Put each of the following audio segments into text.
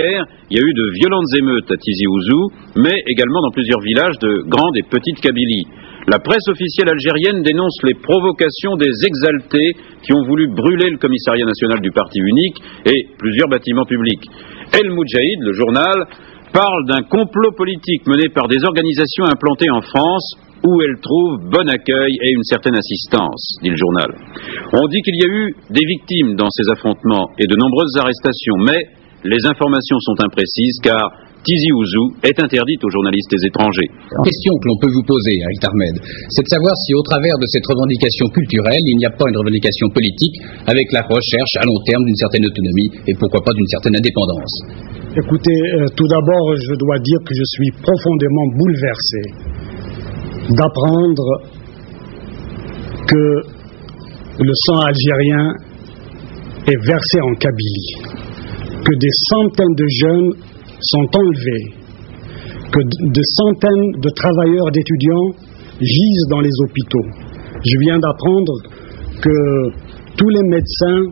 Il y a eu de violentes émeutes à Tizi Ouzou, mais également dans plusieurs villages de Grande et Petite Kabylie. La presse officielle algérienne dénonce les provocations des exaltés qui ont voulu brûler le commissariat national du parti unique et plusieurs bâtiments publics. El Moudjahid, le journal, parle d'un complot politique mené par des organisations implantées en France où elles trouvent bon accueil et une certaine assistance, dit le journal. On dit qu'il y a eu des victimes dans ces affrontements et de nombreuses arrestations, mais les informations sont imprécises car Tizi Ouzou est interdite aux journalistes étrangers. La question que l'on peut vous poser, Eric Tarmed, c'est de savoir si au travers de cette revendication culturelle, il n'y a pas une revendication politique avec la recherche à long terme d'une certaine autonomie et pourquoi pas d'une certaine indépendance. Écoutez, tout d'abord, je dois dire que je suis profondément bouleversé d'apprendre que le sang algérien est versé en Kabylie, que des centaines de jeunes sont enlevés, que de centaines de travailleurs, d'étudiants gisent dans les hôpitaux. Je viens d'apprendre que tous les médecins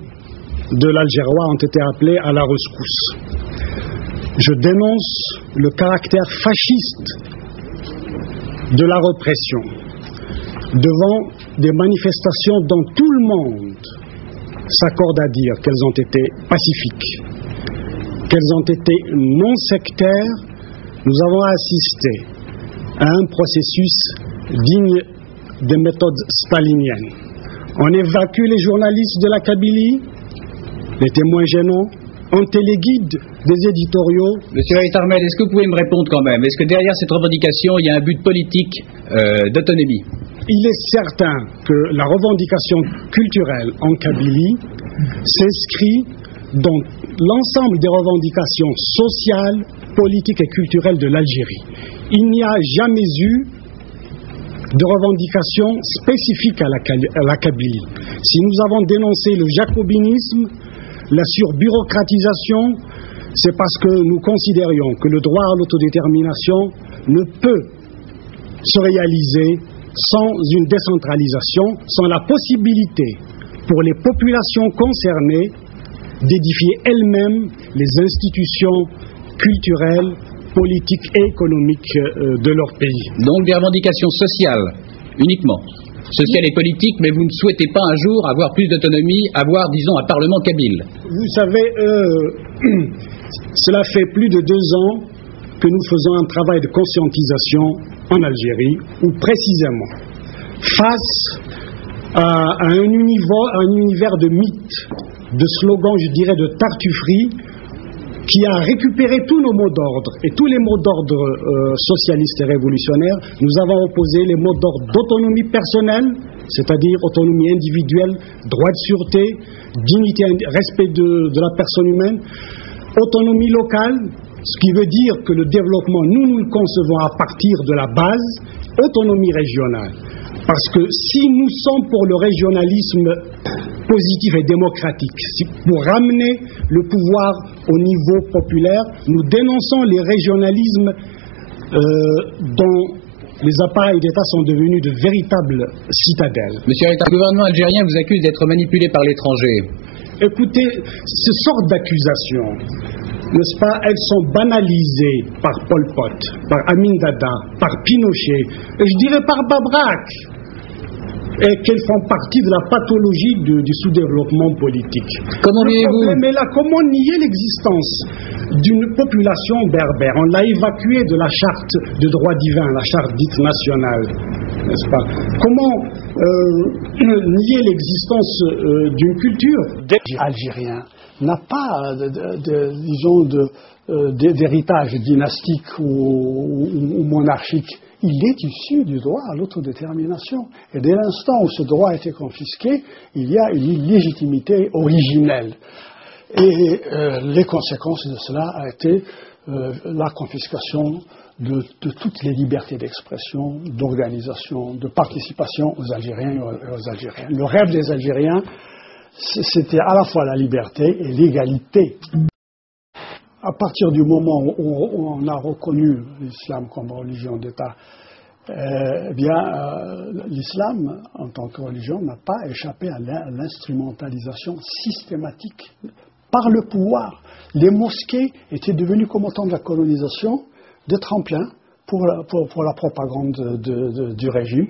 de l'Algérois ont été appelés à la rescousse. Je dénonce le caractère fasciste de la répression devant des manifestations dont tout le monde s'accorde à dire qu'elles ont été pacifiques, qu'elles ont été non sectaires. Nous avons assisté à un processus digne des méthodes staliniennes. On évacue les journalistes de la Kabylie, les témoins gênants, on téléguide des éditoriaux. Monsieur Eric Tarmed, est-ce que vous pouvez me répondre quand même? Est-ce que derrière cette revendication, il y a un but politique d'autonomie? Il est certain que la revendication culturelle en Kabylie s'inscrit dans l'ensemble des revendications sociales, politiques et culturelles de l'Algérie. Il n'y a jamais eu de revendication spécifique à la Kabylie. Si nous avons dénoncé le jacobinisme, la surbureaucratisation, c'est parce que nous considérions que le droit à l'autodétermination ne peut se réaliser sans une décentralisation, sans la possibilité pour les populations concernées d'édifier elles-mêmes les institutions culturelles, politiques et économiques de leur pays. Donc des revendications sociales uniquement, sociales et politiques, mais vous ne souhaitez pas un jour avoir plus d'autonomie, avoir, disons, un parlement kabyle? Vous savez, cela fait plus de 2 ans que nous faisons un travail de conscientisation en Algérie, où précisément, face à un univers de mythes, de slogans, je dirais, de tartufferie, qui a récupéré tous nos mots d'ordre et tous les mots d'ordre socialistes et révolutionnaires, nous avons opposé les mots d'ordre d'autonomie personnelle, c'est-à-dire autonomie individuelle, droit de sûreté, dignité, respect de la personne humaine, autonomie locale, ce qui veut dire que le développement, nous le concevons à partir de la base, autonomie régionale. Parce que si nous sommes pour le régionalisme positif et démocratique, pour ramener le pouvoir au niveau populaire, nous dénonçons les régionalismes dont les appareils d'État sont devenus de véritables citadelles. Monsieur le gouvernement algérien vous accuse d'être manipulé par l'étranger. Écoutez, ce sort d'accusations, n'est-ce pas, elles sont banalisées par Pol Pot, par Amin Dada, par Pinochet, et je dirais par Babrak, et qu'elles font partie de la pathologie du sous-développement politique. Comment voyez-vous? Mais là, comment nier l'existence d'une population berbère? On l'a évacuée de la charte de droit divin, la charte dite nationale, n'est-ce pas? Comment nier l'existence d'une culture? Algérien n'a pas, disons, d'héritage dynastique ou monarchique. Il est issu du droit à l'autodétermination. Et dès l'instant où ce droit a été confisqué, il y a une illégitimité originelle. Et les conséquences de cela a été la confiscation de toutes les libertés d'expression, d'organisation, de participation aux Algériens et aux Algériennes. Le rêve des Algériens, c'était à la fois la liberté et l'égalité. À partir du moment où on a reconnu l'islam comme religion d'État, l'islam, en tant que religion, n'a pas échappé à l'instrumentalisation systématique par le pouvoir. Les mosquées étaient devenues, comme au temps de la colonisation, des tremplins pour la propagande du régime.